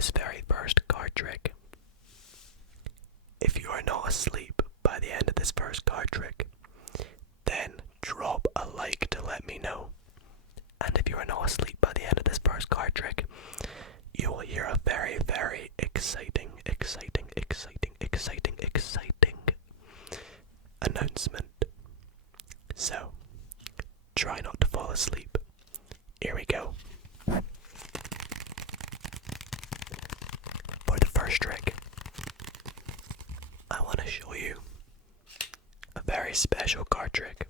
this very first card trick. If you are not asleep by the end of this first card trick, then drop a like to let me know. And if you are not asleep by the end of this first card trick, you will hear a very, very exciting announcement. So, try not to fall asleep. Here we go. For the first trick, I want to show you a very special card trick.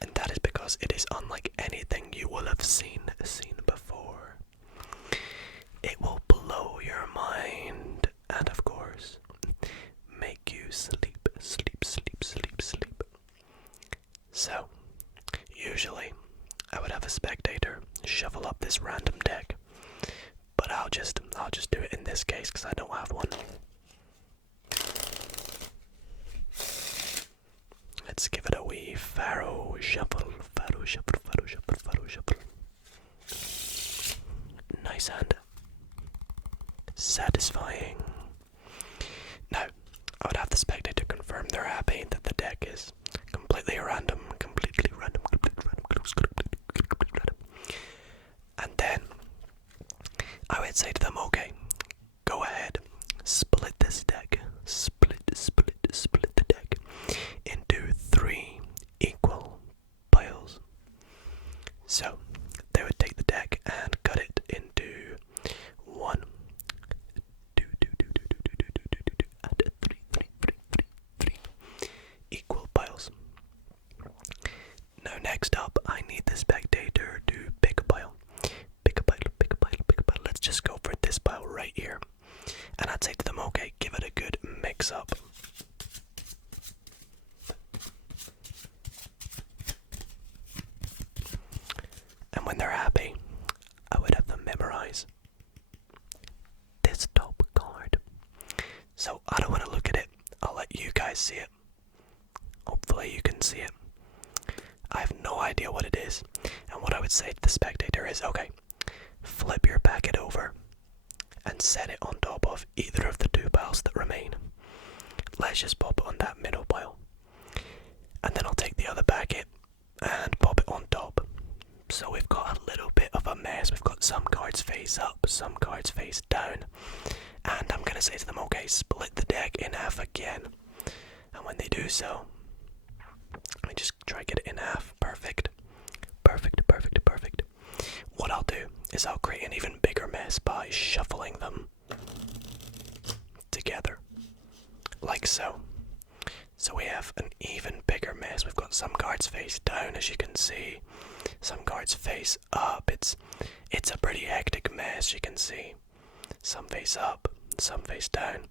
And that is because it is unlike anything you will have seen before. It will blow your mind and, of course, make you sleep. So, usually, I would have a spectator shuffle up this random deck, but I'll just do it in this case because I don't have one. Let's give it a wee faro shuffle. Nice and satisfying. Now, I would have the spectator confirm they're happy that the deck is completely random. And then I would say to them, okay, go ahead, split this deck. Split the deck into 3 equal piles. So they would take the deck and cut it into 1, 2, and 3 equal piles. Now next up, I need the spectator to pick a pile. Pick a pile. Let's just go for this pile right here. And I'd say to them, okay, give it a good mix up. And when they're happy, I would have them memorize this top card. So I don't want to look at it. I'll let you guys see it. Hopefully you can see it. I have no idea what it is. And what I would say to the spectator is, okay, flip your packet over and set it on top of either of the 2 piles that remain. Let's just pop it on that middle pile. And then I'll take the other packet and pop it on top. So we've got a little bit of a mess. We've got some cards face up, some cards face down. And I'm going to say to them, okay, split the deck in half again. And when they do so, I just try to get it in half. Perfect. What I'll do is I'll create an even bigger mess by shuffling them together. Like so. So we have an even bigger mess. We've got some cards face down, as you can see. Some cards face up. It's a pretty hectic mess, you can see. Some face up, some face down.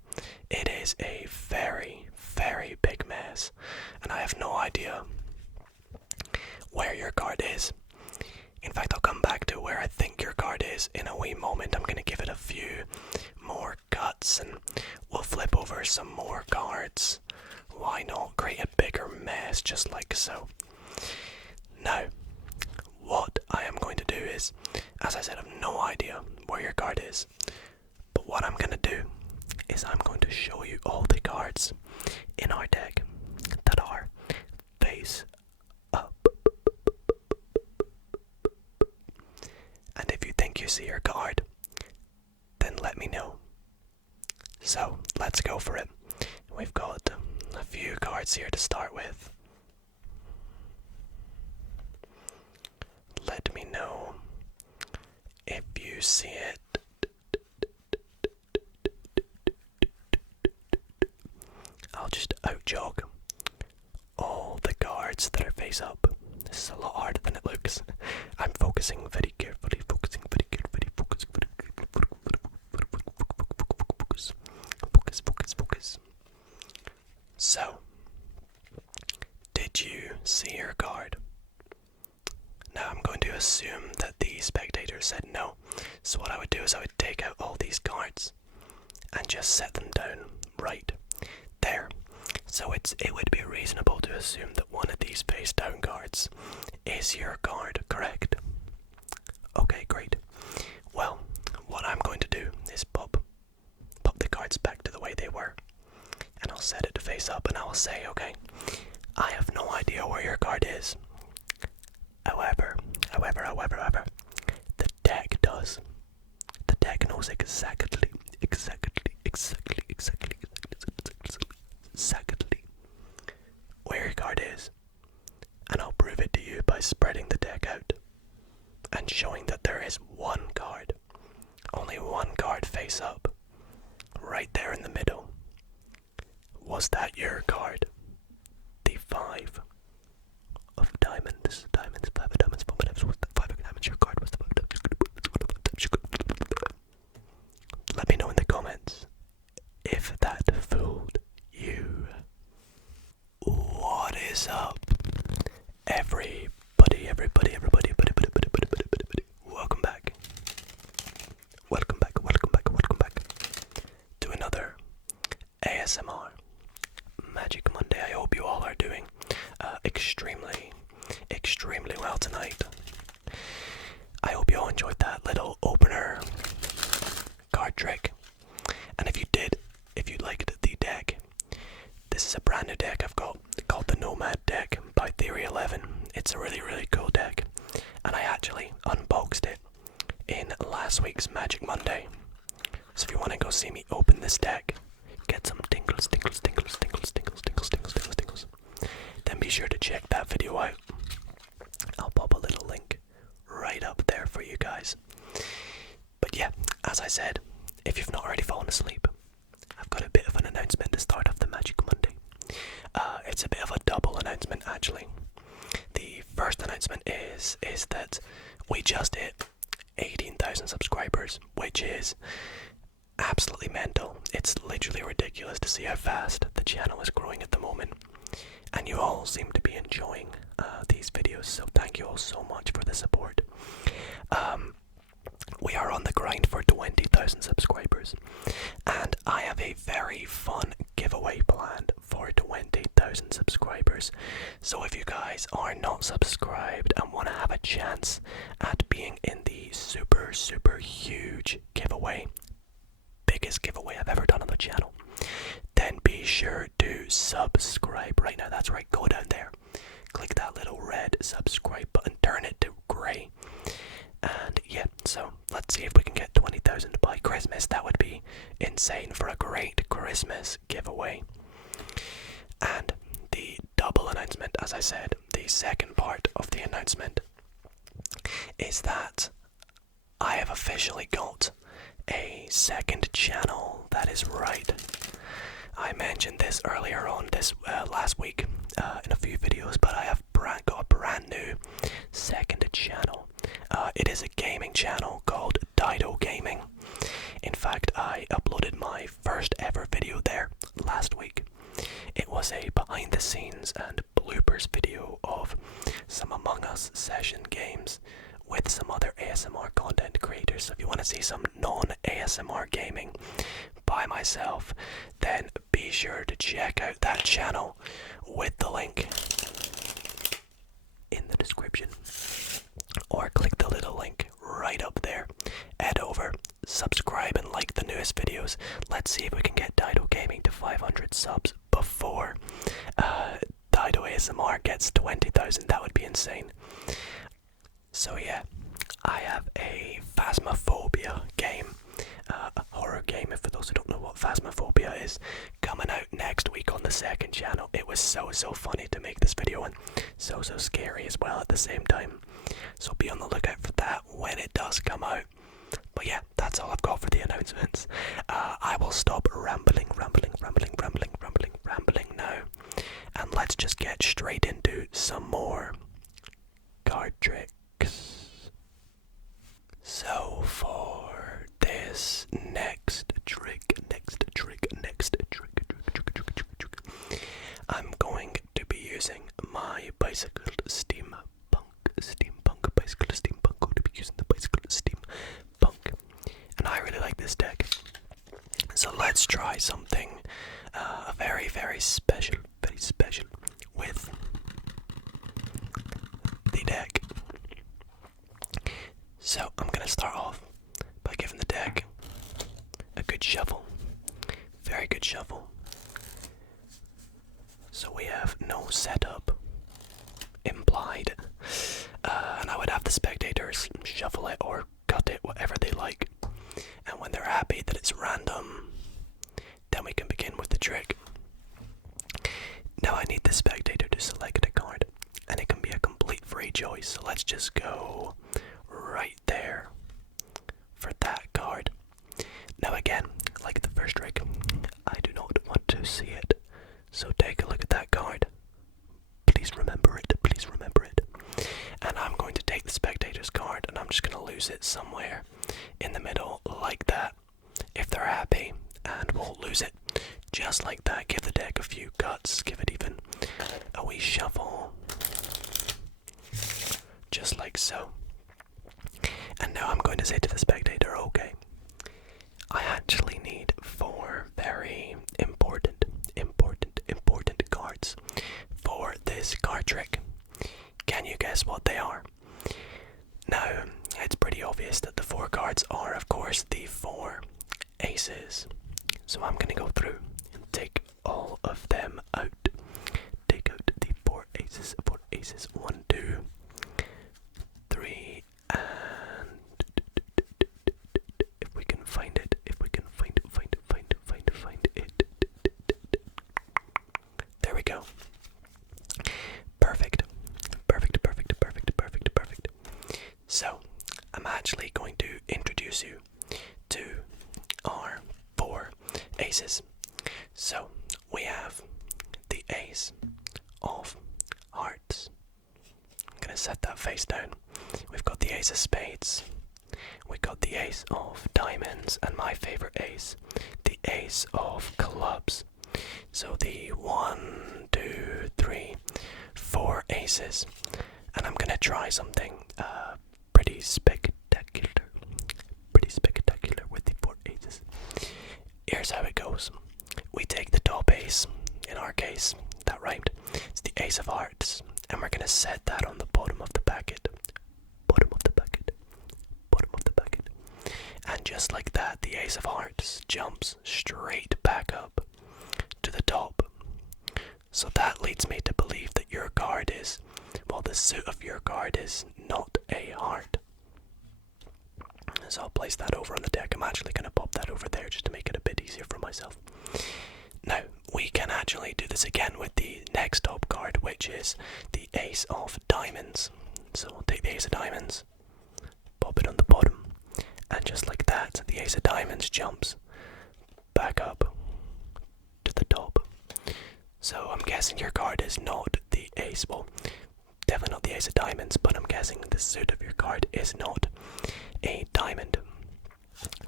It is a very, very big mess. And I have no idea where your card is. In fact, I'll come back to where I think your card is in a wee moment. I'm going to give it a few more cuts and we'll flip over some more cards. Why not create a bigger mess just like so? Now, what I am going to do is, as I said, I have no idea where your card is. But what I'm going to do is I'm going to show you all the cards in our deck that are face up. And if you think you see your card, then let me know. So, let's go for it. We've got a few cards here to start with. Let me know if you see it. I'll just out-jog all the cards that are face up. This is a lot harder than it looks. I'm focusing very carefully, focus. So, did you see your card? Now I'm going to assume that the spectator said no. So what I would do is I would take out all these cards and just set them down right there. So it would be reasonable to assume that one of these face down cards is your card, correct? Okay, great. Well, what I'm going to do say, okay, I have no idea where your card is. However, the deck does. The deck knows exactly where your card is. And I'll prove it to you by spreading the deck out and showing that there is one card, only one card face up, right there in the middle. Was that your card? The 5 of diamonds. Diamonds, 5 of diamonds, 4 of diamonds. Was the 5 of diamonds your card? Was the 5 of diamonds? Let me know in the comments if that fooled you. What is up, everybody? Welcome back. Welcome back to another ASMR Magic Monday. I hope you all are doing extremely well tonight. I hope you all enjoyed that little opener card trick. And if you liked the deck, this is a brand new deck I've got called the Nomad deck by Theory 11. It's a really cool deck, and I actually unboxed it in last week's Magic Monday. So if you want to go see me open this deck, get some tingles, then be sure to check that video out. I'll pop a little link right up there for you guys. But yeah, as I said, if you've not already fallen asleep, I've got a bit of an announcement to start off the Magic Monday. It's a bit of a double announcement actually. The first announcement is that we just hit 18,000 subscribers, which is absolutely mental. It's literally ridiculous to see how fast the channel is growing at the moment, and you all seem to be enjoying these videos, so thank you all so much for the support. We are on the grind for 20,000 subscribers, and I have a very fun giveaway planned for 20,000 subscribers. So if you guys are not subscribed and want to have a chance at being in the super huge giveaway, biggest giveaway I've ever done on the channel, then be sure to subscribe right now. That's right, go down there, click that little red subscribe button, turn it to grey. And yeah, so let's see if we can get 20,000 by Christmas. That would be insane for a great Christmas giveaway. And the double announcement, as I said, the second part of the announcement is that I have officially got a second channel. That is right. I mentioned this earlier on this last week in a few videos, but I have got a brand new second channel. It is a gaming channel called Dido Gaming. In fact, I uploaded my first ever video there last week. It was a behind the scenes and bloopers video of some Among Us session games with some other ASMR content creators. So if you want to see some non-ASMR gaming by myself, then be sure to check out that channel with the link in the description, or click the little link right up there. Head over, subscribe and like the newest videos. Let's see if we can get Dido Gaming to 500 subs before Dido ASMR gets 20,000. That would be insane. So yeah, I have a Phasmophobia game, a horror game, for those who don't know what Phasmophobia is, coming out next week on the second channel. It was so funny to make this video, and so scary as well at the same time. So be on the lookout for that when it does come out. But yeah, that's all I've got for the announcements. I will stop rambling now, and let's just get straight into some more card tricks. So for this next trick, I'm going to be using my bicycle steampunk bicycle. Going to be using the bicycle steampunk, and I really like this deck. So let's try something very special with the deck. So I'm gonna start off by giving the deck a good shuffle, very good shuffle. So we have no setup implied. And I would have the spectators shuffle it or cut it, whatever they like. And when they're happy that it's random, then we can begin with the trick. Now I need the spectator to select a card, and it can be a complete free choice. So let's just go right there for that card. Now again, like the first trick, I do not want to see it. So take a look at that card. Please remember it, please remember it. And I'm going to take the spectator's card and I'm just going to lose it somewhere in the middle like that. If they're happy, and we'll lose it just like that. Give the deck a few cuts, give it even a wee shuffle. Just like so. And now I'm going to say to the spectator, okay, I actually need 4 very important cards for this card trick. Can you guess what they are? Now, it's pretty obvious that the 4 cards are, of course, the 4 aces. So I'm going to go through and take all of them out. Take out the 4 aces. 4 aces. 1, 2, 3, and if we can find it, find it. There we go. Perfect. So, I'm actually going to introduce you to our 4 aces. So, we have the ace of hearts. I'm going to set that face down. We've got the ace of spades. We've got the ace of diamonds, and my favorite ace, the ace of clubs. So the 1, 2, 3, 4 aces. And I'm going to try something pretty spectacular with the 4 aces. Here's how it goes. We take the top ace, in our case, that rhymed. It's the ace of hearts, and we're going to set that on the bottom of the packet. And just like that, the ace of hearts jumps straight back up to the top. So that leads me to believe that your card is, well, the suit of your card is not a heart. So I'll place that over on the deck. I'm actually going to pop that over there just to make it a bit easier for myself. Now, we can actually do this again with the next top card, which is the ace of diamonds. So we'll take the ace of diamonds, pop it on the bottom, and just like that, the ace of diamonds jumps back up to the top. So I'm guessing your card is not the ace, well, definitely not the ace of diamonds, but I'm guessing the suit of your card is not a diamond.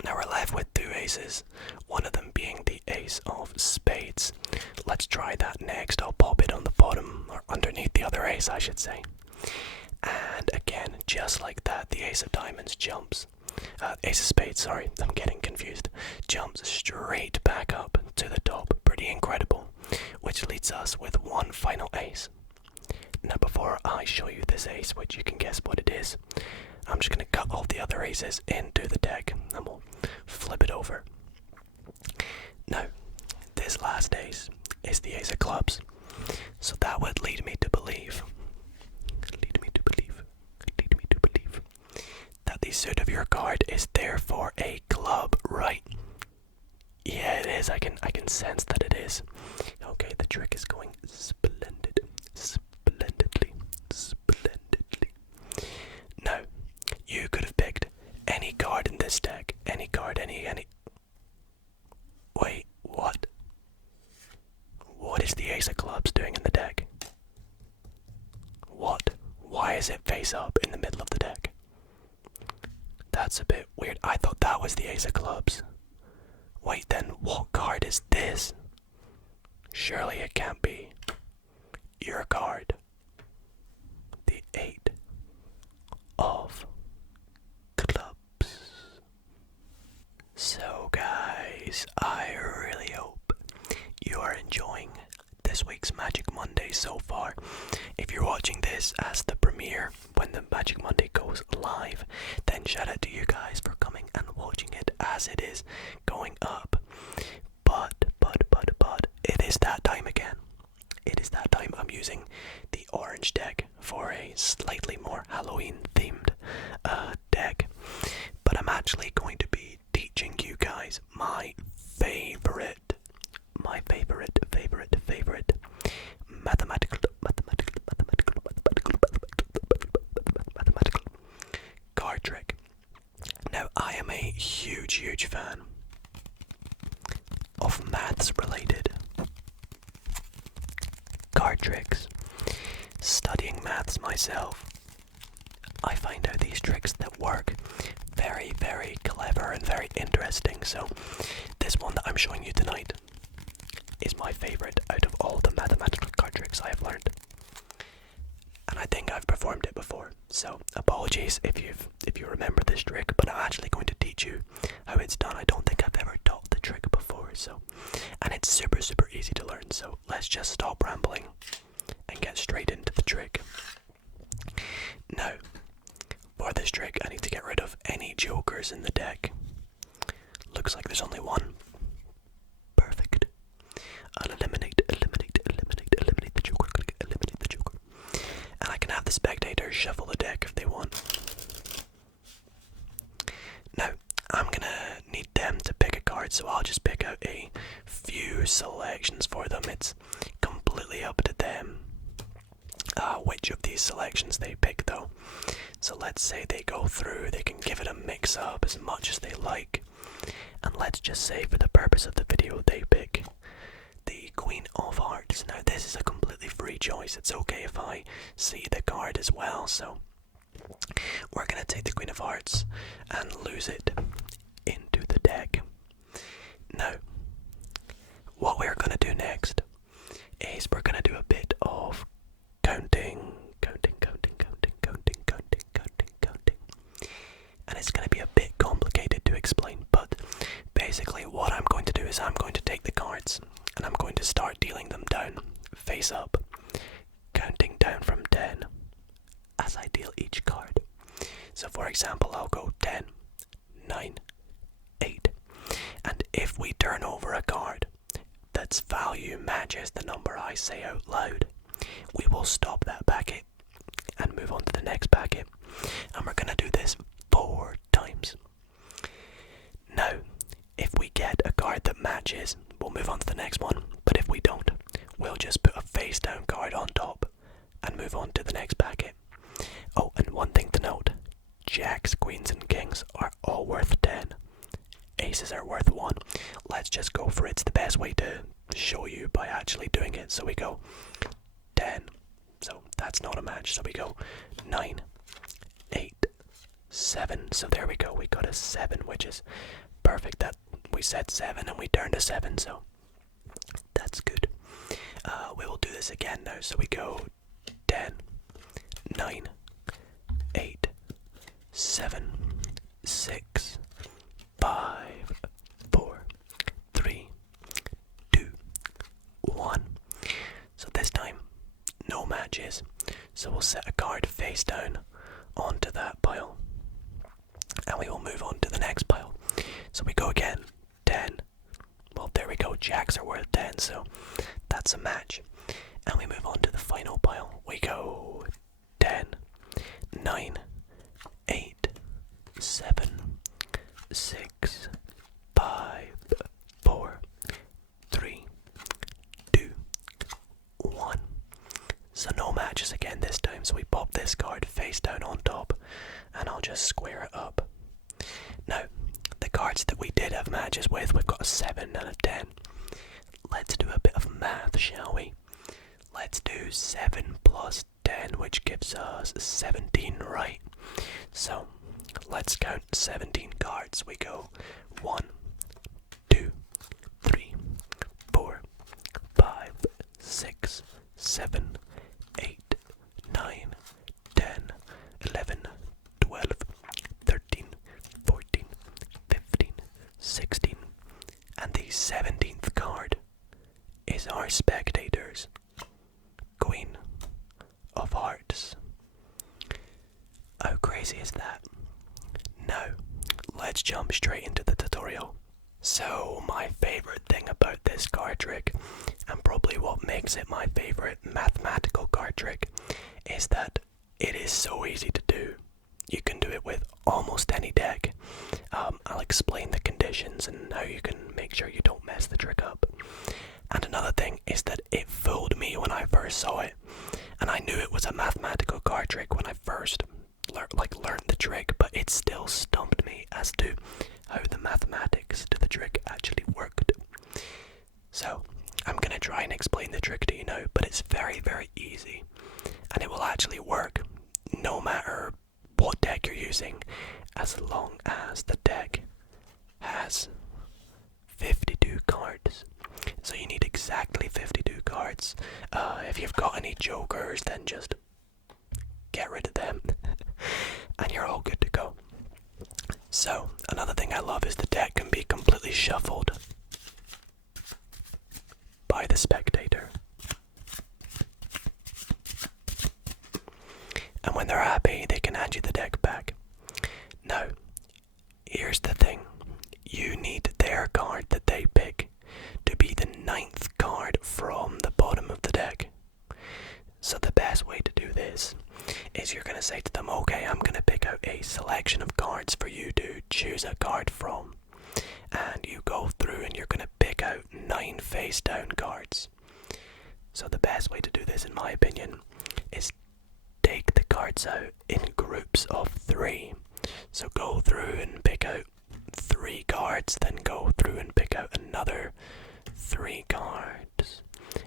Now we're left with 2 aces, one of them being the ace of spades. Let's try that next. I'll pop it on the bottom, or underneath the other ace, I should say. And again, just like that, the ace of diamonds jumps. Ace of spades, sorry, I'm getting confused. Jumps straight back up to the top. Pretty incredible. Which leaves us with one final ace. Now before I show you this ace, which you can guess what it is, I'm just going to cut all the other aces into the deck and we'll flip it over. Now, this last ace is the ace of clubs. So that would lead me to believe that the suit of your card is therefore a club, right? Yeah, it is. I can sense that it is. Okay, the trick is going splendidly. Now, you could have picked any card in this deck. Any card, any... Wait, what? What is the ace of clubs doing in the deck? What? Why is it face up in the middle of the deck? That's a bit weird. I thought that was the ace of clubs. Wait, then what card is this? Surely it can't be your card. The 8 of clubs. So guys, I really hope you are enjoying this week's Magic Monday so far. If you're watching this as the premiere when the Magic Monday goes live, then shout out to you guys for coming and watching it as it is going up. But it is that time again. It is time I'm using the orange deck for a slightly more Halloween themed deck. But I'm actually going to be teaching you guys my favorite mathematical card trick. Now, I am a huge fan of maths related card tricks. Studying maths myself, I find out these tricks that work very clever and very interesting. So this one that I'm showing you tonight is my favorite out of all the mathematical card tricks I have learned. And I think I've performed it before, so apologies if you remember this trick, but I'm actually going to teach you how it's done. I don't think I've ever taught the trick before, and it's super easy to learn, so let's just stop rambling and get straight into the trick. Now, for this trick I need to get rid of any jokers in the deck. Looks like there's only one. Perfect. I'll eliminate the joker, eliminate the joker. And I can have the spectators shuffle the deck if they want. Now, I'm gonna need them to pick a card, so I'll just pick out a few selections for them. It's completely up to them which of these selections they pick, though. So let's say they go through, they can give it a mix up as much as they like. And let's just say, for the purpose of the video, they pick the Queen of Hearts. Now, this is a completely free choice. It's okay if I see the card as well. So we're going to take the Queen of Hearts and lose it into the deck. Now, what we're going to do next is we're going to do a bit of counting. And it's going to be a bit complicated to explain, but basically what I'm going to do is I'm going to take the cards and I'm going to start dealing them down face up, counting down from 10 as I deal each card. So for example, I'll go 10, 9, 8, and if we turn over a card that's value matches the number I say out loud, we will stop that packet and move on to the next packet, and we're going to do this 4 times. Now, if we get a card that matches, we'll move on to the next one, but if we don't, we'll just put a face down card on top and move on to the next packet. Oh, and one thing to note, jacks, queens and kings are all worth 10. Aces are worth 1. Let's just go for it. It's the best way to show you by actually doing it. So we go 10, so that's not a match, so we go 9, 8, 7, so there we go, we got a 7, which is perfect. That we said 7 and we turned a 7, so that's good. We will do this again now, so we go 10, 9, 8, 7, 6, 5, 4, 3, 2, 1. So this time, no matches, so we'll set a card face down onto that pile, and we will move on to the next pile. So we go again, 10, well there we go, jacks are worth 10, so that's a match, and we move on to the final pile. We go 10, 9, 8, 7, 6, 5, 4, 3, 2, 1. So no matches again this time, so we pop this card face down on top, and I'll just square it up. Now, the cards that we did have matches with, we've got a 7 and a 10. Let's do a bit of math, shall we? Let's do 7 plus 10, which gives us 17, right? So, let's count 17 cards. We go 1, 2, 3, 4, 5, 6, 7, 8, 9, 10, 11, 12, 13, 14, 15, 16, and the 17th card is our spectators, Queen of Hearts. How crazy is that? Now, let's jump straight into the tutorial. So, my favorite thing about this card trick, and probably probably what makes it my favourite mathematical card trick, is that it is so easy to do. You can do it with almost any deck. I'll explain the conditions and how you can make sure you don't mess the trick up. And another thing is that it fooled me when I first saw it, and I knew it was a mathematical card trick when I first learned the trick, but it still stumped me as to how the mathematics to the trick actually worked. So I'm gonna try and explain the trick to you now, but it's very, very easy, and it will actually work no matter what deck you're using, as long as the deck has 52 cards. So you need exactly 52 cards. If you've got any jokers, then just get rid of them and you're all good to go. So another thing I love is the deck can be completely shuffled by the spectator, and when they're happy they can hand you the deck back. Now here's the thing, you need their card that they pick to be the 9th card from the bottom of the deck. So the best way to do this is you're going to say to them, okay, I'm going to pick out a selection of cards for you to choose a card from. And you go through and you're going to pick out 9 face down cards. So the best way to do this, in my opinion, is take the cards out in groups of 3. So go through and pick out 3 cards, then go through and pick out another 3 cards,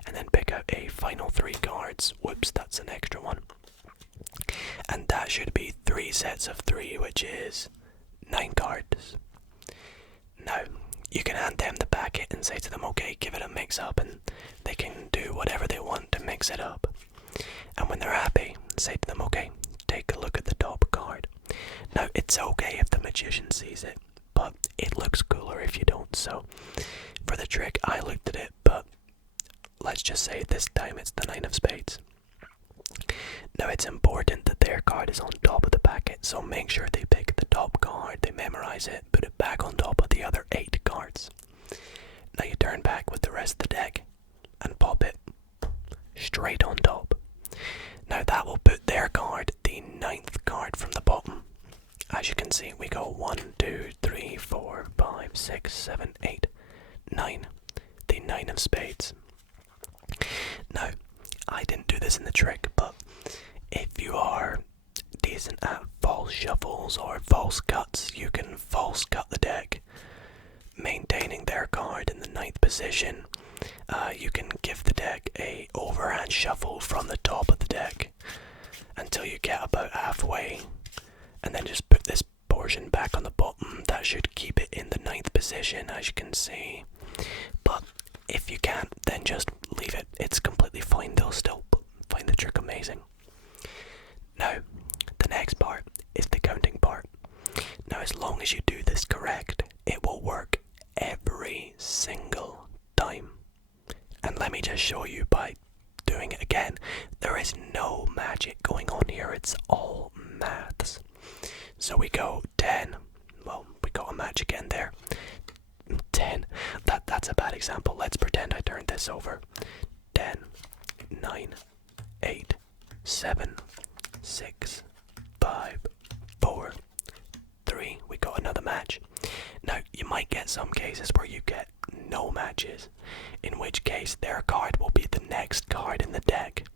and then pick out a final 3 cards. Whoops, that's an extra one. And that should be 3 sets of 3, which is 9 cards. Now, you can hand them the packet and say to them, okay, give it a mix up, and they can do whatever they want to mix it up. And when they're happy, say to them, okay, take a look at the top card. Now, it's okay if the magician sees it, but it looks cooler if you don't. So for the trick, I looked at it, but let's just say this time it's the 9 of spades. Now it's important that their card is on top of the packet, so make sure they pick the top card, they memorize it, put it back on top of the other 8 cards. Now you turn back with the rest of the deck and pop it straight on top. Now that will put their card, the 9th card from the bottom. As you can see, we go 1, 2, 3, 4, 5, 6, 7, 8, 9. The 9 of spades. Now, I didn't do this in the trick, but if you are decent at false shuffles or false cuts, you can false cut the deck, maintaining their card in the 9th position. You can give the deck a overhand shuffle from the top of the deck until you get about halfway, and then just put this portion back on the bottom. That should keep it in the 9th position, as you can see. But if you can't, then just leave it. It's completely fine. They'll still find the trick amazing. Now, the next part is the counting part. Now, as long as you do this correct, it will work every single time. And let me just show you by doing it again. There is no magic going on here. It's all maths. So we go 10. Well, we got a match again there. 10. That's a bad example. Let's pretend I turned this over. 10, 9, 8, 7, 6, 5, 4, 3. We got another match. Now, you might get some cases where you get no matches, in which case their card will be the next card in the deck.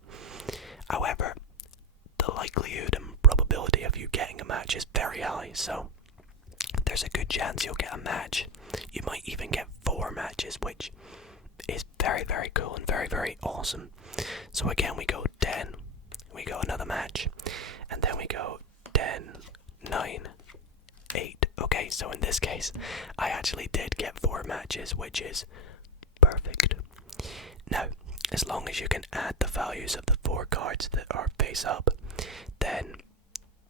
However, the likelihood and probability of you getting a match is very high, so there's a good chance you'll get a match. You might even get 4 matches, which is very, very cool and very, very awesome. So again, we go 10, we go another match, and then we go 10, 9, 8. Okay, so in this case, I actually did get 4 matches, which is perfect. Now, as long as you can add the values of the 4 cards that are face up, then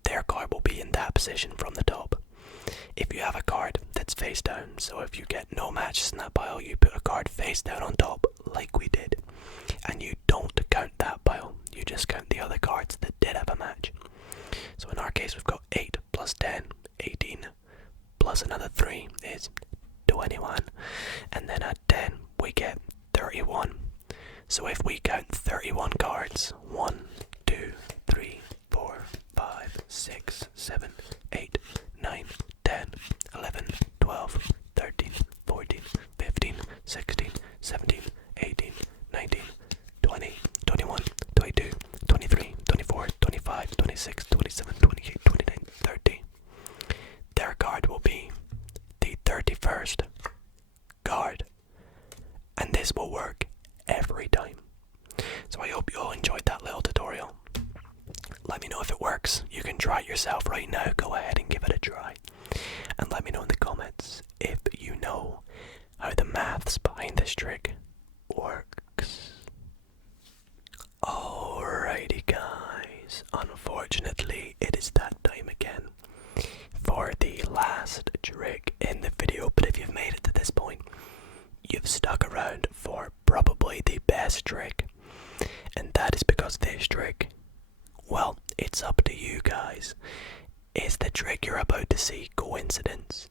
their card will be in that position from the top. If you have a card that's face down, so if you get no matches in that pile, you put a card face down on top, like we did, and you don't count that pile, you just count the other cards that did have a match. So in our case, we've got 8 plus 10, 18, plus another 3 is 21, and then at 10 we get 31. So if we count 31 cards, 1, 2, 3, 4, 5, 6, 7, 8, 9, 10, 11, 12, 13, 14, 15, 16, 17, 18, 19, 20, 21, 22, 23, 24, 25, 26, 27, 28, 29, 30. Their card will be the 31st card. And this will work every time. So I hope you all enjoyed that little tutorial. Let me know if it works. You can try it yourself right now. Go ahead and give it a try. And let me know in the comments if you know how the maths behind this trick works. Alrighty guys, unfortunately it is that time again for the last trick in the video, but if you've made it to this point, you've stuck around for probably the best trick, and that is because this trick, well, it's up to you guys. Is the trick you're about to see coincidence,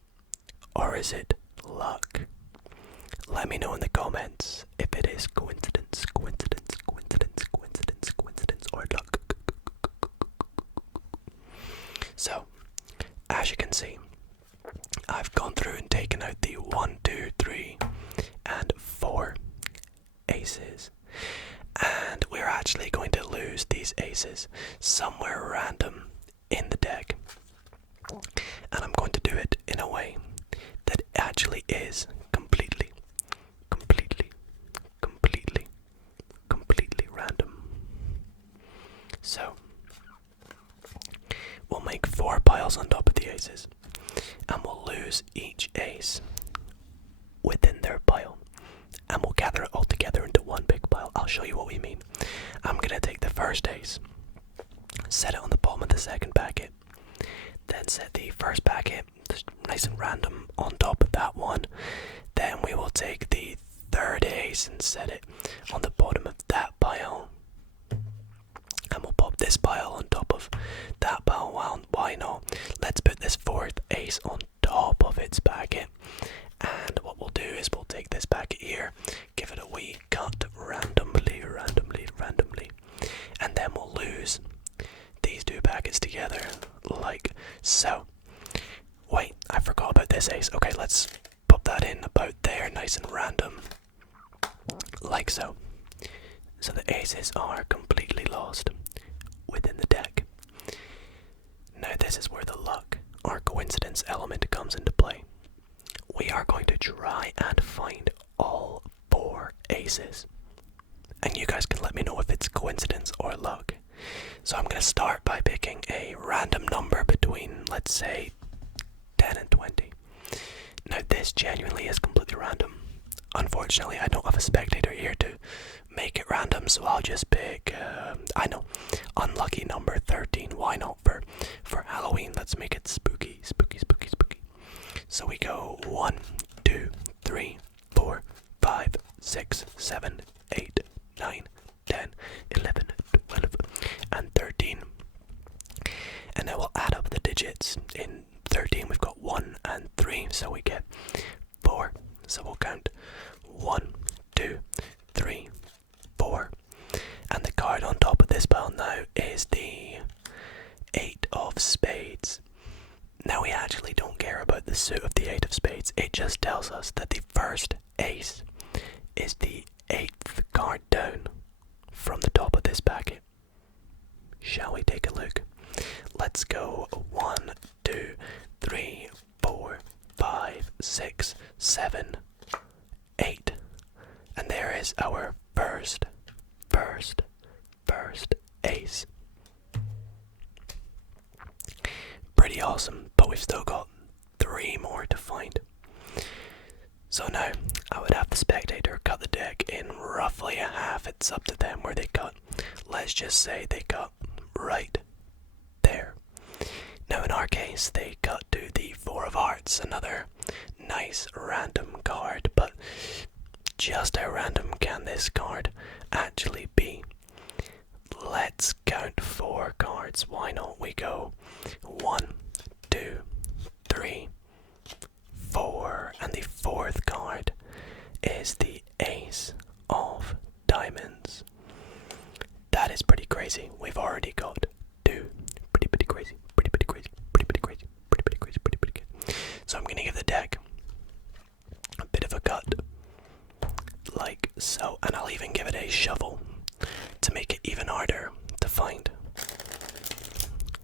or is it luck? Let me know in the comments if it is coincidence, coincidence, coincidence, coincidence, coincidence, or luck. So, as you can see, I've gone through and taken out the 1, 2, 3, and 4 aces. And we're actually going to lose these aces somewhere random in the deck. And I'm going to do it in a way that actually is completely random. So, we'll make 4 piles on top of the aces, and we'll lose each ace within their pile, and we'll gather it all together into one big pile. I'll show you what we mean. I'm gonna take the first ace, set it on the bottom of the second packet, then set the first packet, just nice and random, on top of that one. Then we will take the third ace and set it on the bottom of that pile, and we'll pop this pile on top of that pile. Well, why not? Let's put this fourth ace on top of its packet, and what we'll do is we'll take this packet here, give it a wee cut randomly, and then we'll lose these 2 packets together like so. Wait, I forgot about this ace. Okay, let's pop that in about there, nice and random, like so. So the aces are completely lost within the deck. Now this is where the luck or coincidence element comes into play. We are going to try and find all 4 aces, and you guys can let me know if it's coincidence or luck. So I'm going to start by picking a random number between, let's say, 10 and 20. Now this genuinely is completely random. Unfortunately, I don't have a spectator here to make it random, so I'll just pick, unlucky number 13. Why not? For Halloween, let's make it spooky. So we go 1, 2, 3, 4, 5, 6, 7, 8, 9, 10, 11, 12, and 13. And then we'll add up the digits. In 13 we've got 1 and 3, so we get 4. So we'll count 1, 2, 3, 4. And the card on top of this pile now is the 8 of spades. Now we actually don't care about the suit of the 8 of spades. It just tells us that the first ace is the 8th card down from the top of this packet. Shall we take a look? Let's go 1, 2, 3, 4, 5, 6, 7, 8. And there is our first ace. Pretty awesome, but we've still got 3 more to find. So now, I would have the spectator cut the deck in roughly a half. It's up to them where they cut. Let's just say they cut right there. Now in our case, they cut to the 4 of hearts, another nice random card, but just how random can this card actually be? Let's count 4 cards. Why not? We go 1, 2, 3, 4, and the 4th card is the Ace of Diamonds. So, and I'll even give it a shovel to make it even harder to find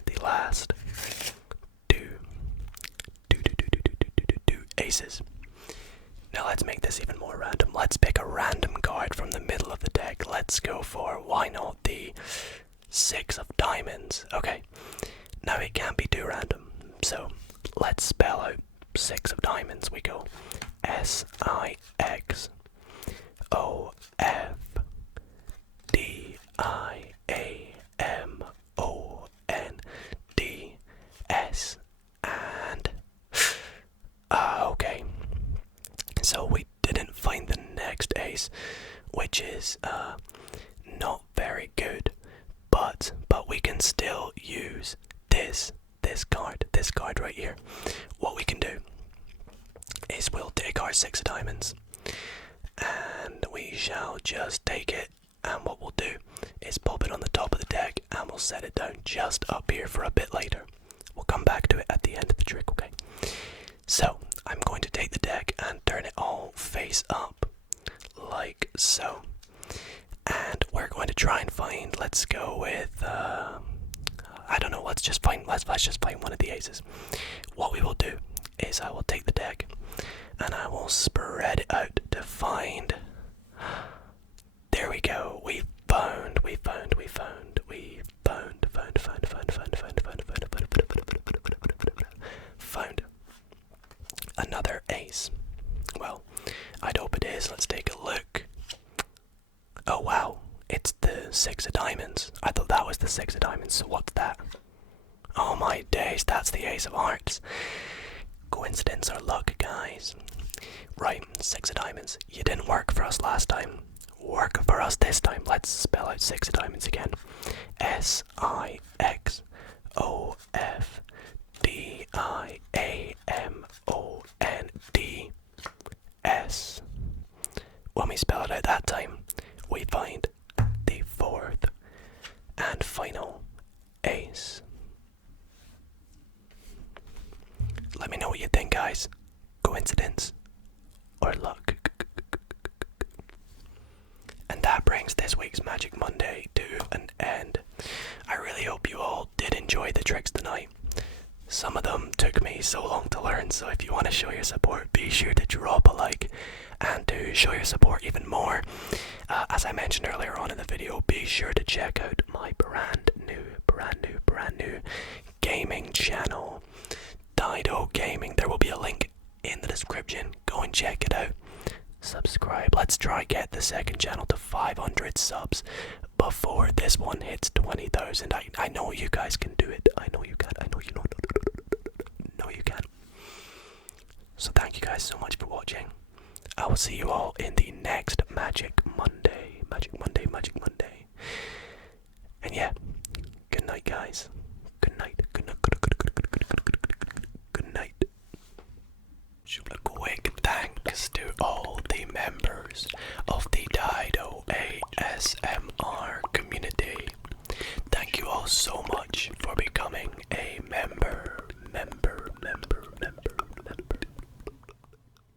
the last two aces. Now let's make this even more random. Let's pick a random card from the middle of the deck. Let's go for, why not, the 6 of diamonds. Okay, now it can't be too random, so let's spell out 6 of diamonds. We go SIXOFDIAMONDS, and okay, so we didn't find the next ace, which is not very good, but we can still use this card right here. What we can do is we'll take our 6 of diamonds and we shall just take it, and what we'll do is pop it on the top of the deck and we'll set it down just up here for a bit later. We'll come back to it at the end of the trick, okay? So I'm going to take the deck and turn it all face up like so, and we're going to try and find, let's go with I don't know, let's just find one of the aces. What we will do is I will take the deck and I will spread it out to find, there we go, we found another ace. Well, I'd hope it is. Let's take a look. Oh wow, it's the 6 of diamonds. I thought that was the 6 of diamonds, so what's that? Oh my days, that's the ace of hearts. Coincidence or luck, guys? Right, 6 of diamonds. You didn't work for us last time. Work for us this time. Let's spell out 6 of diamonds again. SIXOFDIAMONDS. When we spell it out that time, we find the 4th and final ace. Let me know what you think, guys. Coincidence or luck? And that brings this week's Magic Monday to an end. I really hope you all did enjoy the tricks tonight. Some of them took me so long to learn, so if you want to show your support, be sure to drop a like. And to show your support even more, as I mentioned earlier on in the video, be sure to check out my brand new gaming channel, Dido Gaming. There will be a link in the description. Go and check it out. Subscribe. Let's try get the second channel to 500 subs before this one hits 20,000. I know you guys can do it. I know you can. I know you know. No, you can. So thank you guys so much for watching. I will see you all in the next Magic Monday. Magic Monday. And yeah, good night, guys. Good night. Good night. A quick thanks to all the members of the Dido ASMR community. Thank you all so